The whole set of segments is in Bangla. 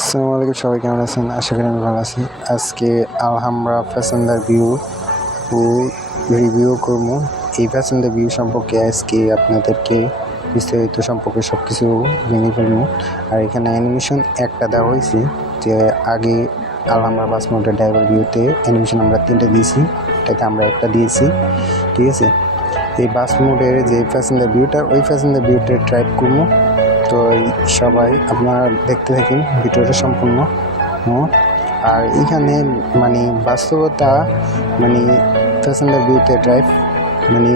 আসসালামু আলাইকুম, সবাই কেমন আছেন? আশা করি আমি ভালো আছি। আজকে আলহামরা প্যাসেঞ্জার ভিউ ও রিভিউ করবো। এই প্যাসেঞ্জার ভিউ সম্পর্কে আজকে আপনাদেরকে বিস্তারিত সম্পর্কে সব কিছু জেনে ফেলবো। আর এখানে অ্যানিমেশন একটা দেওয়া হয়েছে, যে আগে আলহামরা বাস মোডের ড্রাইভার ভিউতে অ্যানিমেশন আমরা 3টে দিয়েছি, এটাতে আমরা একটা দিয়েছি। ঠিক আছে, এই বাস মোডের যে প্যাসেঞ্জার ভিউটা, ওই প্যাসেঞ্জার ভিউটা ট্রাই করবো। তো সবাই আপনারা দেখতে থাকুন ভিডিওটা সম্পূর্ণ। আর এখানে মানে বাস্তবতা মানে প্যাসেঞ্জার ভিউতে ড্রাইভ মানে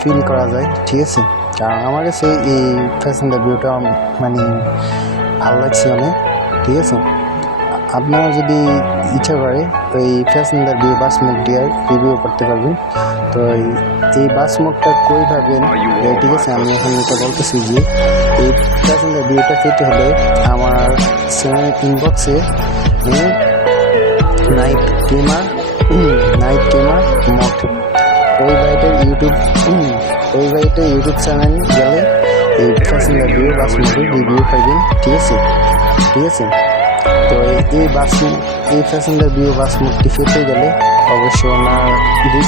ফিল করা যায়। ঠিক আছে, কারণ আমার কাছে এই প্যাসেঞ্জার ভিউটা মানে ভালো লাগছে অনেক। ঠিক আছে, আপনারা যদি ইচ্ছা করে ওই প্যাসেঞ্জার ভিউ বাস মোড দিয়ে রিভিউ করতে পারবেন। তো এই বাস মোডটা কই পাবেন? ঠিক আছে, আমি এখন এটা বলতেছি যে এই প্যাসেঞ্জার ভিউটা পেতে হলে আমার চ্যানেল ইনবক্সে নাইট গেমার মড ওই বাইটের ইউটিউব চ্যানেল গেলে এই প্যাসেঞ্জার ভিউ বাস মোডের রিভিউ পাইবেন। ঠিক আছে, তো এই প্যাসেঞ্জার ভিউ বাস মোডটি পেতে গেলে অবশ্যই ওনার দুই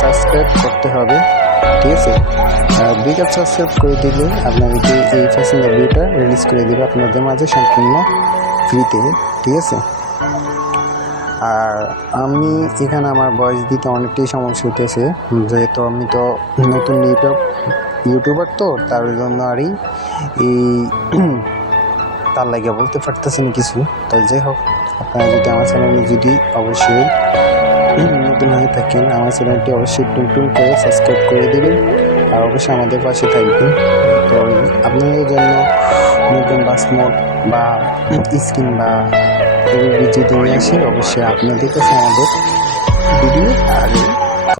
সাবস্ক্রাইব করতে হবে। ঠিক আছে, আর 2 সাবস্ক্রাইব করে দিলে আপনাদেরকে এই প্যাসেঞ্জার ভিউটা রিলিজ করে দেবে আপনাদের মাঝে সম্পূর্ণ ফ্রিতে। ঠিক আছে, আর আমি এখানে আমার ভয়েস দিতে অনেকটাই সমস্যা হইতেছে, যেহেতু আমি তো নতুন ইউটিউবার, তো তার জন্য আরই তার লাগে বলতে পারতেছি না কিছু। তো যাই হোক, আপনারা যদি আমার চ্যানেলে যদি অবশ্যই নতুন হয়ে থাকেন, আমার চ্যানেলটি অবশ্যই টুন করে সাবস্ক্রাইব করে দেবেন, আর অবশ্যই আমাদের পাশে থাকবেন। তো আপনাদের জন্য নতুন বাস মোড বা স্ক্রিন বা যদি নিয়ে আসে, অবশ্যই আপনাদের কাছে আমাদের ভিডিও আগে